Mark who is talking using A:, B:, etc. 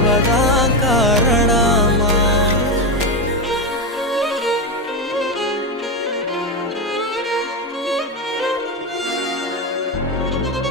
A: அவதான் காரணமா? thank you